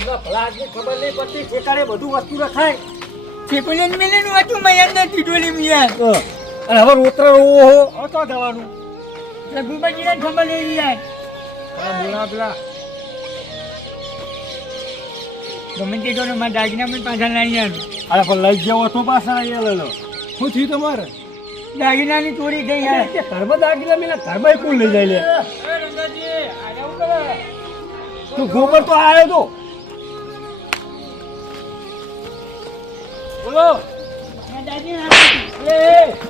તમને ભલા ખબર નહીં પડતી ઠેકાણે બધું વસ્તુ રખાય છેપલીને મેલેનું હતું મેં અંદર ટીટોલી મિયા અને હવે રોતરા રોવો હો. હવે તો જવાનું? ખબર આ બોલા પેલા ગમે તે કરો મારા દાગીના પણ પાછા લઈ આવ્યો અરે પણ લઈ જાવ તો પાછા આવી લઈ લો શું થયું તમારે? દાગીનાની ચોરી થઈ યાર. ઘરમાં દાગીના મેલા ઘરમાં કોણ લઈ જાય લે તું ગોબર તો આવ્યો તો. બોલો. મને દાગીના ના.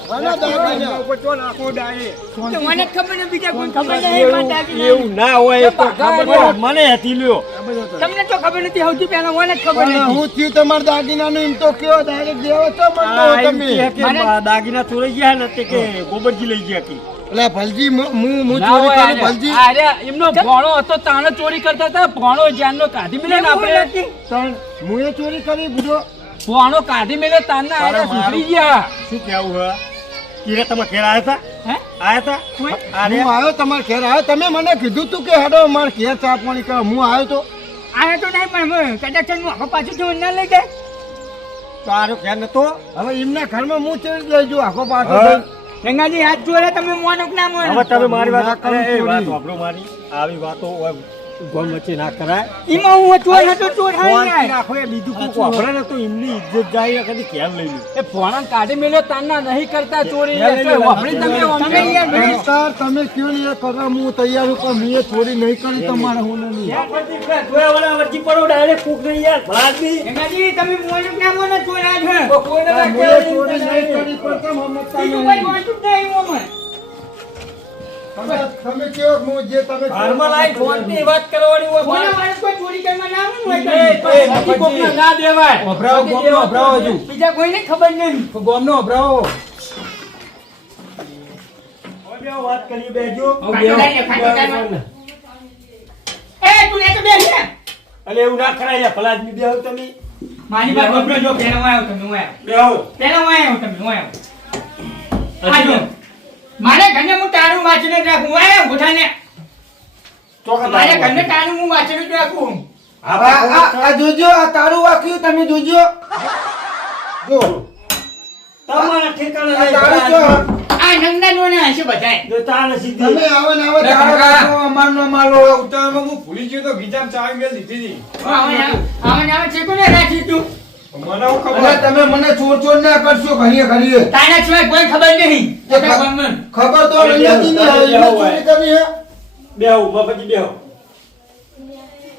દાગીના તો નાખો ડાયરેક્ટ. તો મને જ ખબર નહીં બીજા કોઈ ખબર નહીં મારા એવું દાગીના એવું ના હોય તો ખબર હતી લ્યો. તમને તો ખબર નથી સૌથી પહેલા મને ખબર નથી હું થયું તમારા દાગીનાનું એમ તો કયો ડાયરેક્ટ મને દાગીના ચોરાઈ ગયા ને કે ગોબરજી લઈ ગયા કી. એટલે ભલજી હું હું ચોરી કરું ભલજી. અરે એમનો ભોણો હતો તાણે ચોરી કરતા હતા ભોણો જાનનો કાઢી મેલે ને આપણે. તણ હું એ ચોરી કરી બુધો ભોણો કાઢી મેલે તારે આયા સુધરી ગયા. શું કેવું હે કીરે તમે ઘેર આયા હે? હતા? આવ્યા કોઈ? હતા અરે હું આવ્યો તમારા ઘેર આવ્યો. તમે મને કીધું તું કે હેડો મારે ઘેર ચા પાણી કરો હું આવ્યો તો. આવ્યો તો નહીં પણ હવે કદાચ હું આખો પાછું જોઈને ના લઈ જાય. તારો ઘેર નતો? હવે એમના ઘરમાં હું ચોરી લઈ જઉં? આખો પાછો હા. ગંગાજી હાથ જોડે તમે મોનક ના મોન. હવે તમે મારી વાત કરું અરે એ વાત વાપરો મારી. આવી વાતો વચ્ચે ના કરાય. એમાં હું ચોર હતો ચોર યાર નાખો એ બીજું કોઈ વાપરે ને તો એમની ઇજ્જત જાય કદી ઘેર લઈ લે. એ ફોણા કાઢી મેલ્યો તારના નહીં કરતા ચોરી. વાપરી તમે અમે યાર સર તમે કયો ને એ કરવા હું તૈયાર હું પણ મેં ચોરી નહીં કરી તમારે હું નહીં જ્યાં જોયા વાળા વચ્ચે પડો ડાયરેક્ટ કુક નહીં યાર આદમી. ગંગાજી તમે મોય ના મોનો ચોર છે કોઈને ચોરી નહીં. કરી પણ કેમ સમજતા બીજું નહીં? તમે તમે કયો હું જે તમે ઘરમાં લાઈ ફોનથી વાત કરવાની હોય મને માણસ કોઈ ચોરી કરવા ના આવે ને એ, હોય તો. કોકને ના દેવાય. અભરાવો, ગોમનો અભરાવો હજુ. બીજા કોઈને ખબર નહીં. ગોમનો બેહો, વાત કરી લાઈને. એ તું ને તો બેસ ને. અલે એવું ના કરાય ભલા આદમી બેહો તમે. મારી વાપરો જો પહેલા આવ્યો તમે હું આવ્યો. બેહો. પહેલા આવ્યો તમે હું આવ્યો. આ જો. મારે ઘરને હું તારું વાંચીને જ રાખું. હું ગોઠાને મારે ઘરને તારું હું વાંચીને જ રાખું. હા, આ આ- આ જોજો આ તારું વાક્યું તમે જોજો. જો. તમારા ઠેકાણે લઈ તારું જો. આ નંદા નોને હશે બધાય. જો તારે સીધી. તમે આવો ને આવો લે, તારા કાકા. વાંચો, અમાર નો માલો ઉતાવળમાં હું ભૂલી ગયો તો ગીતામાં ચાવી હતી. આવા ને આવા. છે ને રાખી તું. તમે મને ચોર ચોર ના કરશો ઘડીએ ઘડીએ. તારા સિવાય કોઈ ખબર નહીં. ખબર- તો નથી ને બેહો, ચોરી કરી બેહો બાપાજી બેહો.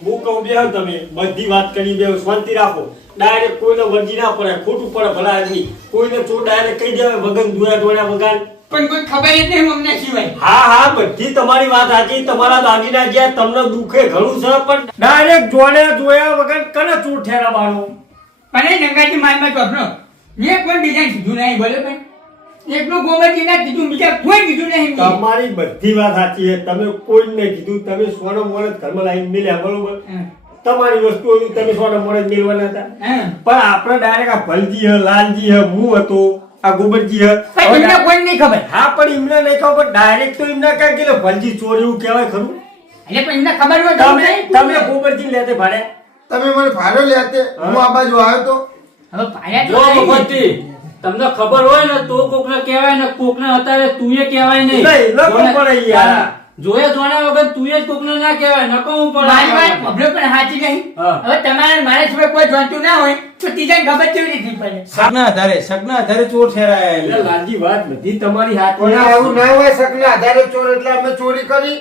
હું કહું બેહો તમે. બધી વાત કરી બેહો શાંતિ રાખો. ડાયરેક્ટ કોઈને વર્જી ના પડે ખોટું પડે ભલા આદમી. કોઈને ચોર ડાયરેક્ટ કહી દેવાય વગન દુરા દોડ્યા વગર પણ કોઈ ખબર જ નહીં અમને સિવાય. હા હા બધી તમારી વાત સાચી. તમારા દાગીના જ્યાં તમને દુખે ઘણું છે પણ ડાયરેક્ટ જોડ્યા જોયા વગર કને ચોર ઠેરાવાનો પણ એ નંગાજી માલમાં ચોપડો એક પણ બીજા કીધું નહીં બરોબર એટલું ગોમતી ના કીધું બીજા કોઈ કીધું નહીં તમારી બધી વાત સાચી છે. તમે કોઈને કીધું તમે સોનો મોને ઘરમાં લાવીને મિલ્યા બરોબર? તમારી વસ્તુ હતી તમે સોનો મોને મેળવાના હતા. પણ આપણે ડાયરેક્ટ આ ભલજી હ લાલજી હે હું હતો આ ગોબરજી હે. એમને કોઈ નહીં ખબર. હા પણ એમને નહીં ખબર પણ ડાયરેક્ટ તો એમને કહે કે ભલજી ચોર એવું કહેવાય ખરું? એટલે પણ એમને ખબર હોય તમે તમે ગોબરજી લેતે ભાડે. તમે મને ભાડો લેતે હું. આ બાજુ આવ્યો તો. હવે ભાડ્યા જો મફતી તમને ખબર હોય ને તો કોકને કહેવાય ને કોકને અત્યારે તુંએ કહેવાય નહીં. નહીં, પડે યાર. જોયા જોયા વગર તુંએ જ કોકને ના કહેવાય નકો હું મારી વાત પબ્લિક પણ સાચી નહીં. હવે તમારે મારા સિવાય કોઈ જોતું ના હોય તો ત્રીજાને ખબર કેવી રીતે પડે? સગના આધારે સગના આધારે ચોર ઠેરાયા એટલે. લાલજી વાત બધી તમારી હાથ પણ એવું ના હોય સગના આધારે ચોર એટલે અમે ચોરી કરી.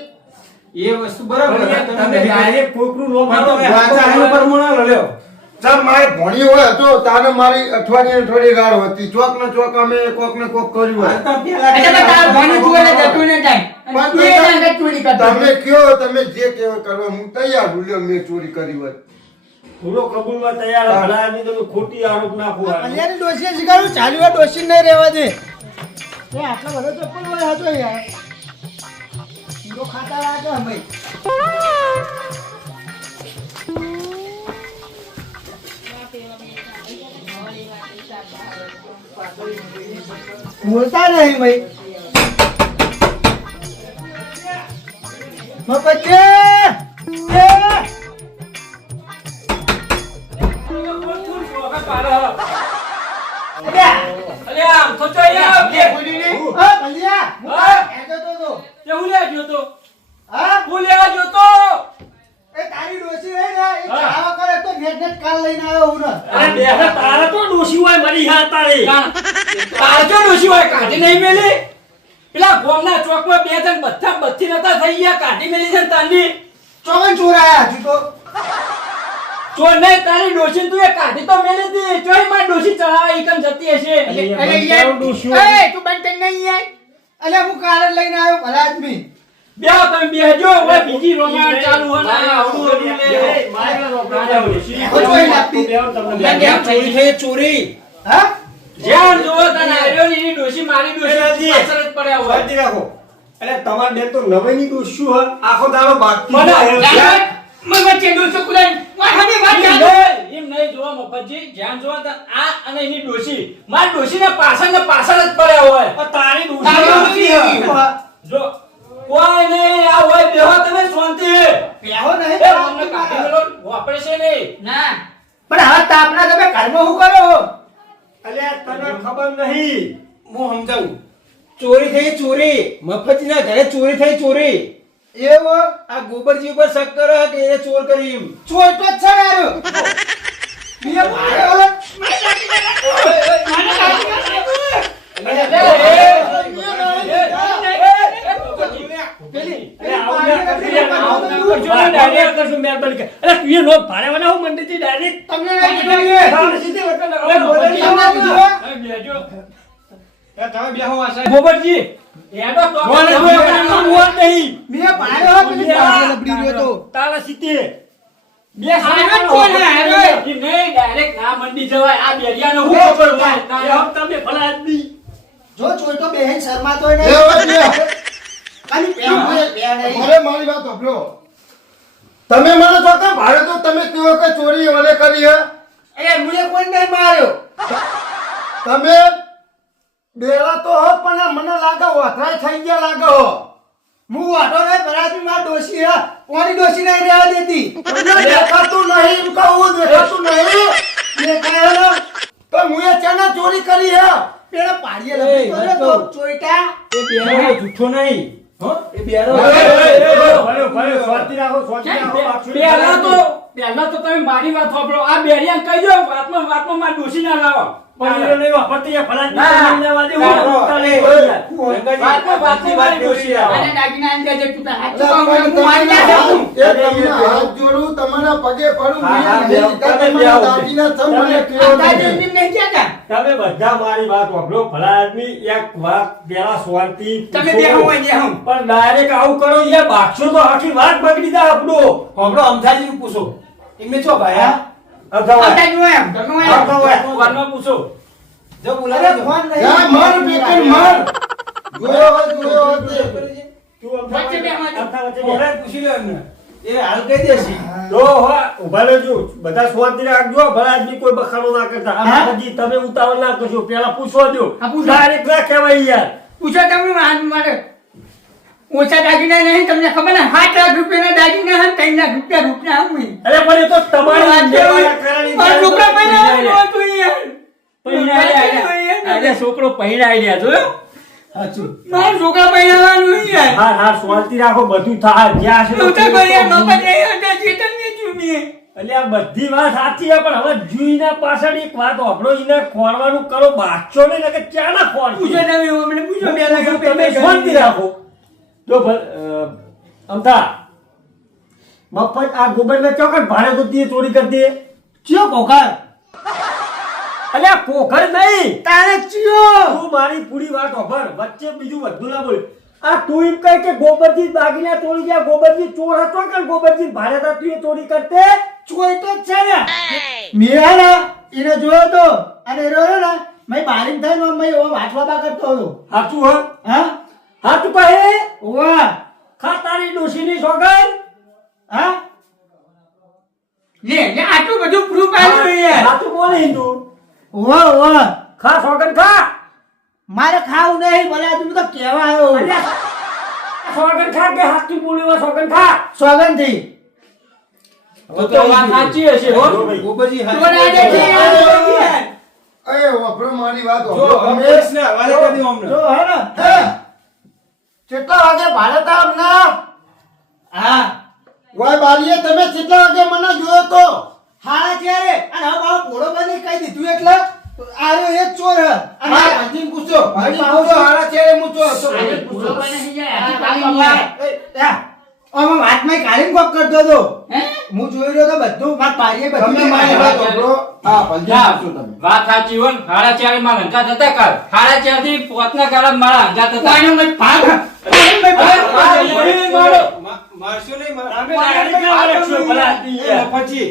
એ વસ્તુ બરાબર તમે ડાયરેક્ટ કોકનું નો માનો વાંચા પ્રમાણ લ્યો. જબ મારે ભણી હોય તો તારે મારી અઠવાડિયે અઠવાડિયે ગાળ હતી ચોક ને ચોક અમે કોક ને કોક કર્યું હોય. અચ્છા પેલા ભણી તારા તું એટલે જતું ને કરતો તમે કયો તમે જે કહેવો કરવા હું તૈયાર છું લ્યો મેં ચોરી કરી હોય. પૂરો કબૂલમાં તૈયાર હે. ભલા તમે ખોટી આરોપ નાખો આ. ડોસી ડોશીએ શીખવાડ્યું ચાલી વાર નહીં રહેવા દે. એ આટલા બધા ચપ્પલ હોય હતો યાર. હીરો ખાતા લાગે અમે બોલતા નહીં ભાઈ મફતજી! એ! અલે તો ચોઈ આવ. હા, ભલિયા! હું હા? કહેતો તો તો. તે હું લેવા ગયો તો? હા? હું લેવા ગયો તો? એ તારી ડોસી રહી ને, એ હા. કરે તો નેટ નેટ કાલ લઈને આવ્યો હું ને. અરે બે તારા તો ડોસી હોય મારી હા તારી કાં? તારે જો હોય કાઢી નહીં મેલી પેલા ગોમના ચોકમાં બે જણ બધા બત્તી નતા થઈ ગયા કાઢી મેલી છે તાની ચોકન ચોર ચોરાયા હજુ તો. ચોર નહીં તારી ડોસી તું એ કાઢી તો મેલી હતી ચોયમાં ડોસી ચડાવે ઈકન જતી હશે એટલે અરે એ તું બંધ કરી નહીં યાર અલ્યા હું કાલ લઈને આવ્યો ભલા આદમી. બે તમે બેજો હવે બીજી રોમાન ચાલુ હોય ને આવડું આવડું લે. કોઈ લાગતી. ચોરી થઈ ચોરી. હા? જ્યાં જોવો તને આર્યો ની ડોશી મારી ડોશી. પાછળ જ પડ્યા હોય. રાખો અરે તમારે બે તો નવાઈની ડોશી શું આખો દાડો બાકી મને હોય. મને વચ્ચે કુલાઈ વાત વાત એમ એમ નહીં જોવા મફતજી જ્યાં જોવા ત્યાં આ અને એની ડોશી. મારી ડોશીને પાછળ ને પાછળ જ પડ્યા હોય. પણ તારી ડોશી તારી બાકી ડોશી. હોય. જો કોઈ નહીં આ હોય બેહો તમે શાંતિ. બેહો નહીં એ અમને કાઢી વાપરે છે નહીં. ના. પણ હા તાપના તમે ઘરમાં શું કરો? અલ્યા તને ખબર નહીં. હું સમજાવું. ચોરી થઈ ચોરી. મફતજીના ઘરે ચોરી થઈ ચોરી. એવો આ ગોબરજી ઉપર શક કરે કે એ ચોર કરી એમ. ચોર તો છે યાર, બીએ મારે સાહેબ. ગોબરજી જ રહ્યો તો. તારા સીધે. બે હારો જ બોલે, હારો જ. ઈ નહીં ડાયરેક્ટ ના મંડી જવાય આ બેરિયાનો હું બે ખબર હોય એ તારે હમ તમે જો ચોર તો બેહેન શરમાતોય નહીં. એ વાત નહીં. ખાલી પહેરવું એ બે નહીં. મારે મારી વાત સાંભળો તમે મને તો કે ભાડે તો તમે કયો કે ચોરી મને કરી હે અરે મુએ કોઈ નહીં માર્યો તમે બેરા તો હો પણ મને લાગે વથરાય થઈ ગયા લાગે હો હું વાટો રે બરાજી માં ડોશી હે કોની ડોશી નહીં રહેવા દેતી દેખાતું નહીં કહું દેખાતું નહીં ને, તો મુએ ચેને ચોરી કરી હે પેલા પાડીએ લઈ તો ચોઈટા એ બેરો જૂઠો નહીં હો એ બેરો ભલે, ભલે, શાંતિ રાખો, સ્વાતી રાખો. બાકી તો પહેલા તો તમે મારી વાત વાપરો આ બેરિયા કહી દો વાતમાં વાતમાં માં ડોશી ના લાવો પણ નહીં વાપરતી, ભલા ના. લેવા દે, હું ના. ઉતારે એ, કોઈ યાર. વાતમાં વાતમાં મારી ડોશી લાવો અને દાગીના આને દેજે તું હાથ અલા, ચૂકવવા પણ હું મારી ના શકું. એ તમને હાથ જોડું તમારા પગે પડું મેં તમે તમારા દાગીના થમ મને કહો નહીં. કહેતા. તમે બધા મારી વાત વાપરો ભલા આદમી એક વાત પેલા શાંતિ તમે પૂછો. બેહો પણ ડાયરેક્ટ આવું કરો યાર બાગશો તો આખી વાત બગડી દે આપણો હમણાં અમથાજી પૂછો એમને છો ભાઈ હા બધા શાંતિ રાખજો. ભલા આદમી કોઈ બખાડો ના કરતા. તમે ઉતાવળ ના કરશો. પેલા પૂછવા દો. ડાયરેક્ટ ના કહેવાય યાર. પૂછો તમે હાથ માટે. ઓછા દાગીના નહીં તમને ખબર ને સાત લાખ રૂપિયાના દાગીના હે ને ત્રણ લાખ રૂપિયા રૂપિયા આવું અરે પણ એ તો તમારી છોકરા હતું અરે છોકરો પહેરાઈ રહ્યા જોયો મારા છોકરા પૈણાવવાનું યાર. હા હા શાંતિ રાખો બધું થાય. જ્યાં છે તું તો કોઈ યાર મફત નહીં હતા, ચેતન ને ચૂમીએ. એટલે આ બધી વાત સાચી છે પણ હવે જુઈના પાછળ એક વાત આપણો એને ખોરવાનું કરો બાચો નહીં કે ક્યાં ના ખોર પૂછો તમે અમને પૂછો બે લાખ તમે શાંતિ રાખો. જો અમથા મફત આ ગોબરને ચોકડ ભાડે તો ચોરી કરી દે ચિયો કોકર? અલે કોકર નહીં. તારે ચિયો? તું મારી પૂરી વાત ઓભર વચ્ચે બીજું વધુ ના બોલ. આ તું એમ કહે કે ગોબરજી દાગીના ચોરી ગયા ગોબરજી ચોર હતો કે ગોબરજી ભાડે હતા તું એ ચોરી કરતે? ચોઈ તો જ છે ને. મેં એને જોયો તો. અને રોયો ને મેં બારીમ થઈને મેં એવો વાંચવા બા કરતો હતો. સાચું હો? હા? હા પહે વાહ ખાતારી ડોશીની સોગંદ. હા? લે, લે, આટલું બધું પ્રૂફ આવ્યું છે. સાચું બોલે હિન્દુ. વાહ વાહ ખા સોગંદ ખા. મારે ખાવું નહીં ભલે તું તો કેવા આવ્યો સોગન ખા કે હાથથી બોલ્યો સોગન ખા. સોગંદથી. તો તો વાત સાચી હશે હો. જો ભાઈ. ગોબરજી ચોર હાચું. એ વાપરો મારી વાત. વાપરો. અમે પોલીસને હવાલે કરી દઉં જો હે ને? હે? કેટલા વાગે ભારત અમને? હા. વાય બારીએ તમે કેટલા વાગે મને જોયો તો? હા ત્યારે. અને હવે મારો ઘોડો બની કહી દીધું એટલે આર્યો એ ચોર હે. અને હા. ભાજી પૂછો ભાજી પૂછો હારા ત્યારે હું ચોર હતો. આજે પૂરો બની જાય, આજે કાલી નહીં. આમાં વાતમાં કાઢીને કોક કરતો હતો હે? હું જોઈ રહ્યો તો બધું મારા પાડીએ બધું તમે મારી વાત વાપરો હા ભાજી જા, તમે વાત સાચી હોય હાડા સાડા માં હંગાત થતા કર હાડા ચારથી પોતના ગાળા મારા હંગાત થતા આનો મે ભાગ. મારશો નહીં મારશો પછી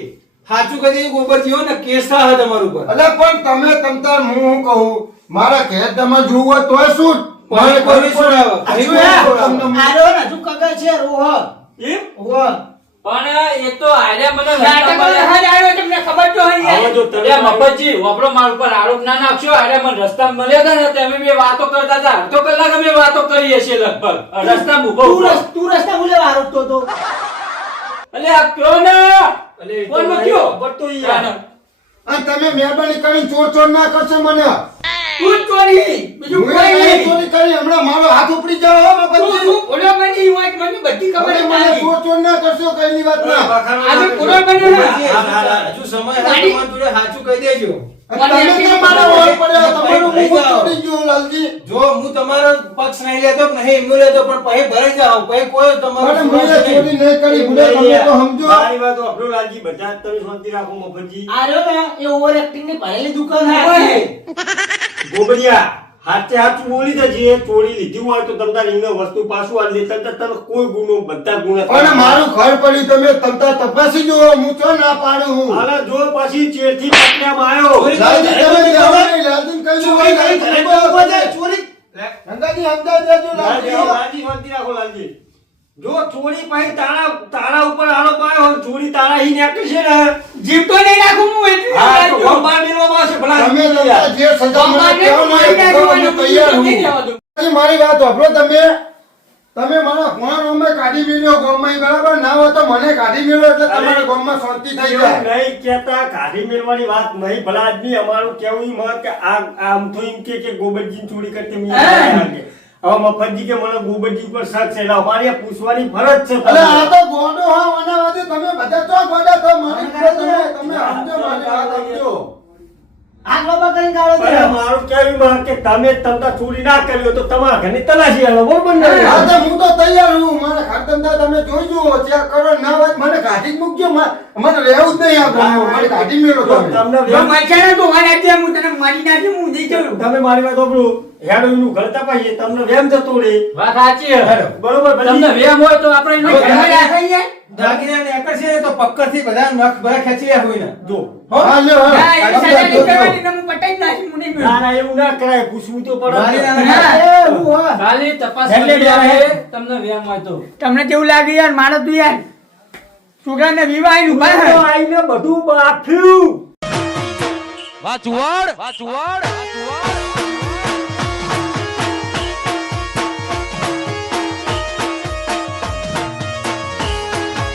હાચું કહી દઈએ ગોબરજી ને કેસા થાય તમારું ઉપર એટલે પણ તમે તમતા હું કહું મારા ઘેર તમે જોવું હોય તોય શું મારે કોઈ છોડાવે. આર્યો ને હજુ કગર છે રોહ એમ? રોહ પણ એ તો આર્યા મને તમને ખબર તો હવે જો તમે મફતજી મારા ઉપર આરોપ ના નાખશો આર્યા મને રસ્તા મળ્યા હતા ને તમે બે વાતો કરતા હતા. અડધો કલાક અમે વાતો કરીએ છીએ લગભગ. રસ્તા ઊભો તું તું રસ્તા ભૂલે આરોપતો હતો. અલે આ કયો ને? અલે તો ફોન મૂક્યો. ખબર તો યાર. અને તમે મહેરબાની કરીને ચોર ચોર ના કરશો મને. તું ચોરી. બીજું કોઈ નહીં. ચોરી કરી હમણાં મારો હાથ ઉપડી જાવ હો મફતજી. તું બની મને બધી ખબર મને ચોર ચોર ના કરશો કઈની વાત ના આજે હજુ સમય છે, હાચું કહી દેજો અને તમે કેમ મારા વળ પડ્યા તમારું મુખ તોડી ગયું લાલજી. જો હું તમારો પક્ષ નહીં લેતો નહીં એમનો લેતો પણ પછી ભરાઈ જાઓ. પછી કોઈ તમારો ચોરી નહીં. કરી ભૂલે તમે તો સમજો. મારી વાત વાપરો, લાલજી. બધા તમે શાંતિ રાખો, મફતજી. આર્યો ને એ ઓવર એક્ટિંગની ભરેલી દુકાન હે ગોબરિયા, હાચે હાથ બોલી દેજે ચોરી લીધી હોય તો તમતા એમને વસ્તુ પાછું આલી દે. તમતાર તને કોઈ ગુનો બધા ગુના પણ મારું ઘર પડ્યું તમે તમતા તપાસી જો હું તો ના પાડું હું? હાલે જો પછી ચેડથી તમે કહેવા નહીં, કહી દો, ચોરી કરી. ચોરી- ગંગાજી સમજાવી દેજો લાલજી, લાલજી. હો. રાખો, લાલજી. જો ચોરી પછી તારા તારા ઉપર આરોપ આવ્યો હોય, ચોરી તારા હી નીકળશે ને? જીવતો નહીં નાખું હું એટલે હા, તો મેલવામાં ભલા. તમે. જે સજા મને તૈયાર હું. મારી વાત વાપરો તમે. તમે મારા ફોન અમે કાઢી મેલ્યો ગોમમાં બરાબર? ના હોય તો મને કાઢી મેલ્યો એટલે તમારા ગોમમાં શાંતિ થઈ જાય. નહીં કેતા કાઢી મેલવાની વાત નહીં. ભલા આદમી અમારું કેવું મત કે આ આમ તો એમ કે કે ગોબરજીની ચોરી કરતી મેં લાગે. હવે મફતજી કે મને ગોબરજી પર શક છે એટલે અમારે આ પૂછવાની ફરજ છે અરે આ તો ગોડો હા આના વાદે તમે બધા તો ગોડા તો મારી તમે તમે સમજો મારી વાત સમજો આગ લોબા ગાળો પણ મારું કેવું માં કે તમે તમતા ચોરી ના કર્યો તો તમારા ઘરની તલાશી બરોબર ને? હા તો હું તો તૈયાર હું મારા ખાતમદાર તમે જોઈ જુઓ ચેક કરો ના વાત મને કાઢી મૂકજો મ- મને રહેવું જ નહીં આ મને કાઢી મેલો તમે તમને મારી તો હું તને મારી નાખી, હું જઈ જાઉં. તમે મારી વાત સાંભળો. હેડો ઘર તપાઈએ તમને વેમ જતો રે વાત સાચી બરોબર તમને વેમ હોય તો આપણે એને ઘરમાં ઘરમાં રાખી જાય. દાગીના નીકળશે ને તો પક્કરથી બધા નખ બધા ખેંચી લે કોઈને. જો. હા? લ્યો હા. એની સમજાય સજા નહીં જોજો. કરવાની, ને હું પટાઈ નાખી, હું ના ના એવું ના કરાય પૂછવું તો પડે. ના- ના. હું. હા ખાલી તપાસ કરી તમને વેમ હોય તો. તમને કેવું લાગે યાર મારો તું યાર. છોકરાને વિવાહનું તો આઈને બધું બાફ્યું. વાચુવાડ